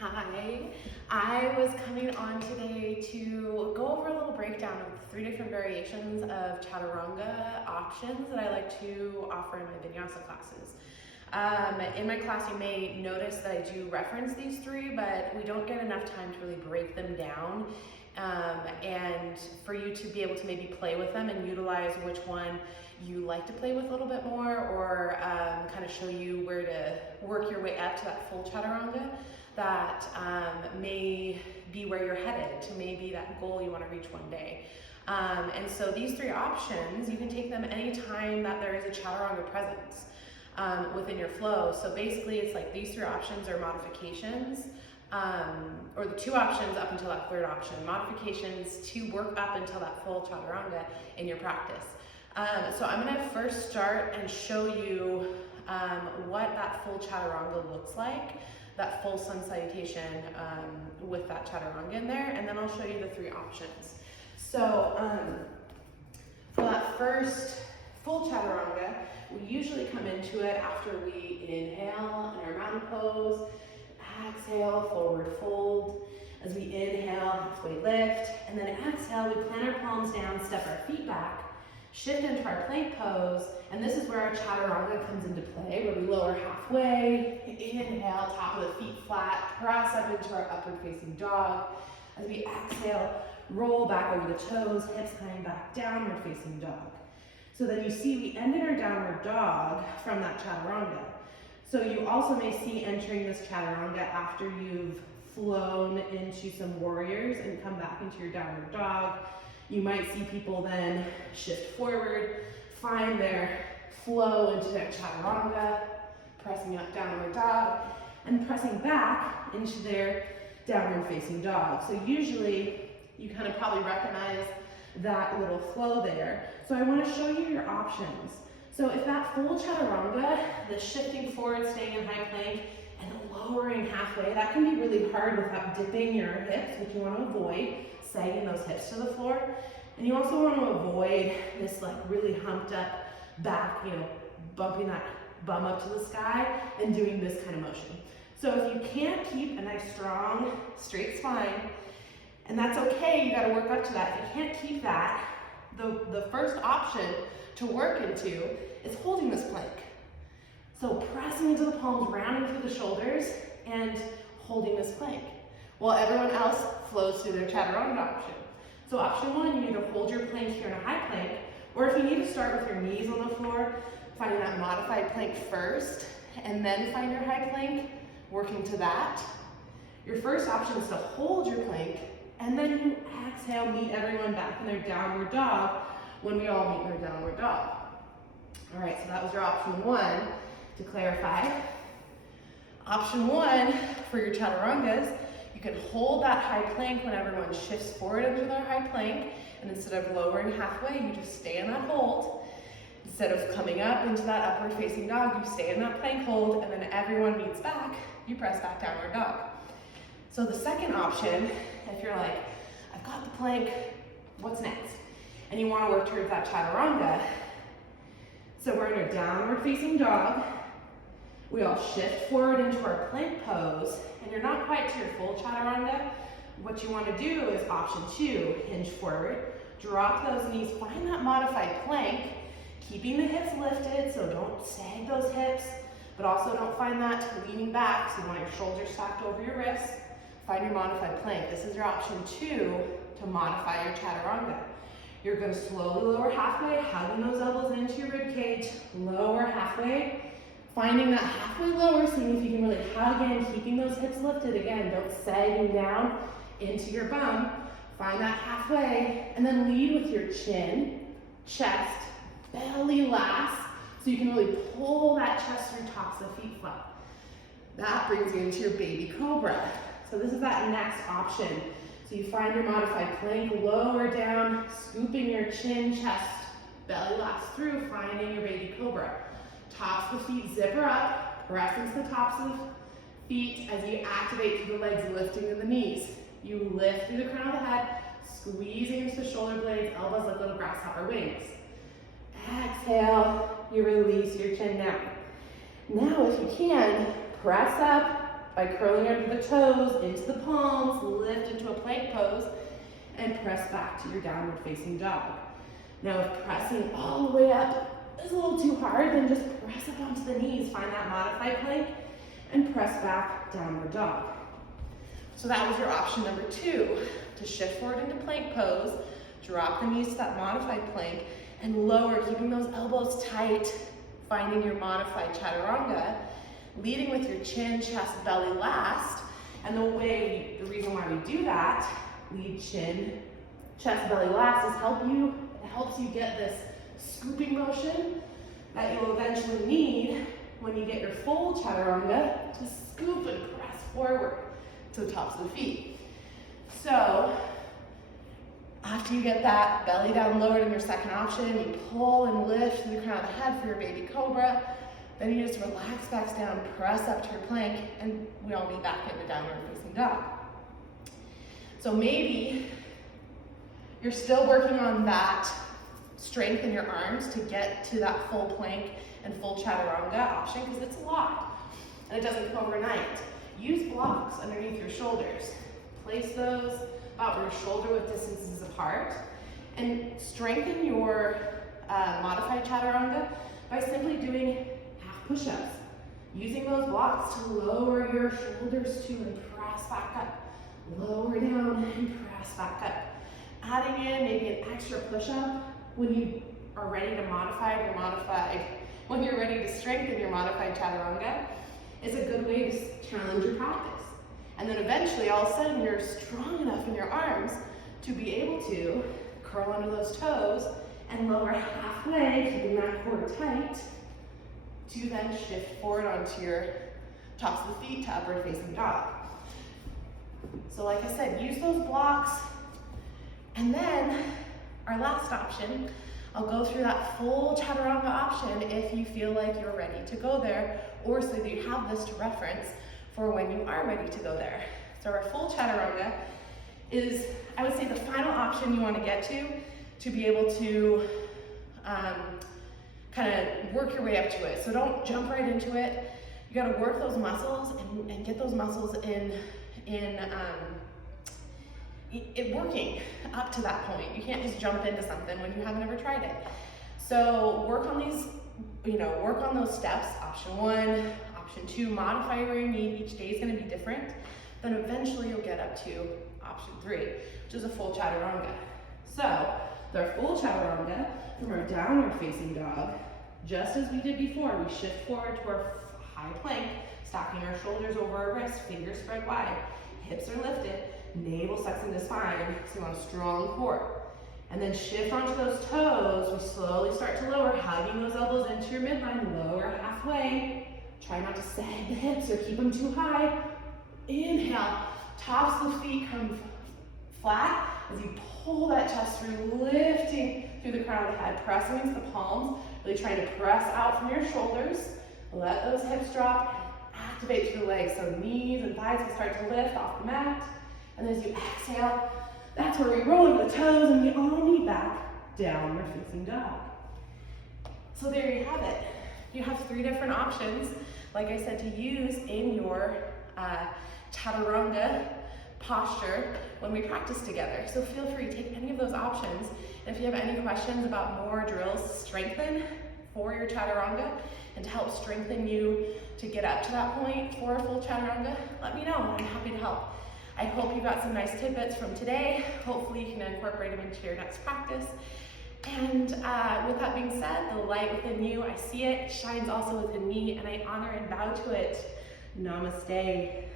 Hi, I was coming on today to go over a little breakdown of 3 different variations of Chaturanga options that I like to offer in my vinyasa classes. In my class, you may notice that I do reference these 3, but we don't get enough time to really break them down and for you to be able to maybe play with them and utilize which one you like to play with a little bit more, or kind of show you where to work your way up to that full Chaturanga that may be where you're headed, to maybe that goal you want to reach one day. And so these 3 options, you can take them anytime that there is a Chaturanga presence within your flow. So basically it's like these 3 options are modifications, or the 2 options up until that 3rd option, modifications to work up until that full Chaturanga in your practice. So I'm going to first start and show you what that full Chaturanga looks like, that full sun salutation with that Chaturanga in there, and then I'll show you the 3 options. So for that first full Chaturanga, we usually come into it after we inhale in our mountain pose, exhale, forward fold. As we inhale, halfway lift, and then exhale, we plant our palms down, step our feet back, shift into our plank pose, and this is where our Chaturanga comes into play, where we lower halfway, inhale, top of the feet flat, press up into our upward facing dog. As we exhale, roll back over the toes, hips coming back, downward facing dog. So then you see we ended our downward dog from that Chaturanga. So you also may see entering this Chaturanga after you've flown into some warriors and come back into your downward dog. You might see people then shift forward, find their flow into their Chaturanga, pressing up downward dog, and pressing back into their downward facing dog. So usually you kind of probably recognize that little flow there. So I want to show you your options. So if that full Chaturanga, the shifting forward, staying in high plank, and lowering halfway, that can be really hard without dipping your hips, which you want to avoid, sagging those hips to the floor. And you also want to avoid this like really humped up back, bumping that bum up to the sky and doing this kind of motion. So if you can't keep a nice strong straight spine, and that's okay, you got to work up to that. If you can't keep that, the first option to work into is holding this plank. So pressing into the palms, rounding through the shoulders, and holding this plank, while everyone else flows through their Chaturanga option. So option 1, you either hold your plank here in a high plank, or if you need to start with your knees on the floor, finding that modified plank first, and then find your high plank, working to that. Your first option is to hold your plank, and then you exhale, meet everyone back in their downward dog when we all meet in our downward dog. All right, so that was your option 1. To clarify, option 1 for your Chaturangas, you can hold that high plank when everyone shifts forward into their high plank, and instead of lowering halfway, you just stay in that hold. Instead of coming up into that upward facing dog, you stay in that plank hold, and then everyone meets back, you press back downward dog. So the second option, if you're like, I've got the plank, what's next? And you want to work towards that Chaturanga. So we're in a downward facing dog. We all shift forward into our plank pose, and you're not quite to your full Chaturanga. What you want to do is option 2, hinge forward, drop those knees, find that modified plank, keeping the hips lifted, so don't sag those hips, but also don't find that leaning back, so you want your shoulders stacked over your wrists. Find your modified plank. This is your option 2 to modify your Chaturanga. You're going to slowly lower halfway, hugging those elbows into your rib cage, lower halfway, finding that halfway lower, seeing if you can really hug in, keeping those hips lifted. Again, don't sagging down into your bum. Find that halfway, and then lead with your chin, chest, belly last, so you can really pull that chest through, tops of feet flat. That brings you into your baby cobra. So this is that next option. So you find your modified plank, lower down, scooping your chin, chest, belly last through, finding your baby cobra. Tops of the feet zipper up, press into the tops of the feet as you activate through the legs, lifting in the knees. You lift through the crown of the head, squeezing into the shoulder blades, elbows like little grasshopper wings. Exhale, you release your chin down. Now, if you can, press up by curling under the toes, into the palms, lift into a plank pose, and press back to your downward facing dog. Now if pressing all the way up is a little too hard, then just press up onto the knees, find that modified plank, and press back, downward dog. So that was your option number 2, to shift forward into plank pose, drop the knees to that modified plank, and lower, keeping those elbows tight, finding your modified chaturanga, leading with your chin, chest, belly last. And the reason why we do that, lead chin, chest, belly last, is it helps you get this scooping motion that you'll eventually need when you get your full chaturanga to scoop and press forward to the tops of the feet. So after you get that belly down lowered in your second option, you pull and lift through the crown of the head for your baby cobra. Then you just relax back down, press up to your plank, and we all be back into downward facing dog. So maybe you're still working on that strength in your arms to get to that full plank and full chaturanga option, because it's a lot and it doesn't come overnight. Use blocks underneath your shoulders. Place those about your shoulder width distances apart, and strengthen your modified chaturanga by simply doing half push-ups. Using those blocks to lower your shoulders to and press back up. Lower down and press back up. Adding in maybe an extra push-up when you are ready to when you're ready to strengthen your modified chaturanga is a good way to challenge your practice. And then eventually, all of a sudden, you're strong enough in your arms to be able to curl under those toes and lower halfway, keeping that core tight, to then shift forward onto your tops of the feet to upward facing dog. So like I said, use those blocks. And then our last option, I'll go through that full chaturanga option if you feel like you're ready to go there, or so that you have this to reference for when you are ready to go there. So our full chaturanga is, I would say, the final option you want to get to be able to kind of work your way up to it. So don't jump right into it. You got to work those muscles and get those muscles in working up to that point. You can't just jump into something when you haven't ever tried it. So work on these, work on those steps. Option 1, option 2, modify where you need. Each day is going to be different. Then eventually you'll get up to option 3, which is a full chaturanga. So the full chaturanga from our downward facing dog, just as we did before, we shift forward to our high plank, stocking our shoulders over our wrists, fingers spread wide, hips are lifted, navel sucks into spine, so you want a strong core. And then shift onto those toes. We slowly start to lower, hugging those elbows into your midline, lower halfway. Try not to sag the hips or keep them too high. Inhale, tops of the feet come flat as you pull that chest through, lifting through the crown of the head, pressing into the palms, really trying to press out from your shoulders. Let those hips drop, activate through the legs. So knees and thighs will start to lift off the mat. And then as you exhale, that's where we roll over the toes and we all knee back, downward facing dog. So there you have it. You have 3 different options, like I said, to use in your chaturanga posture when we practice together. So feel free to take any of those options. And if you have any questions about more drills to strengthen for your chaturanga and to help strengthen you to get up to that point for a full chaturanga, let me know. I'm happy to help. I hope you got some nice tidbits from today. Hopefully you can incorporate them into your next practice. And with that being said, the light within you, I see it, shines also within me, and I honor and bow to it. Namaste.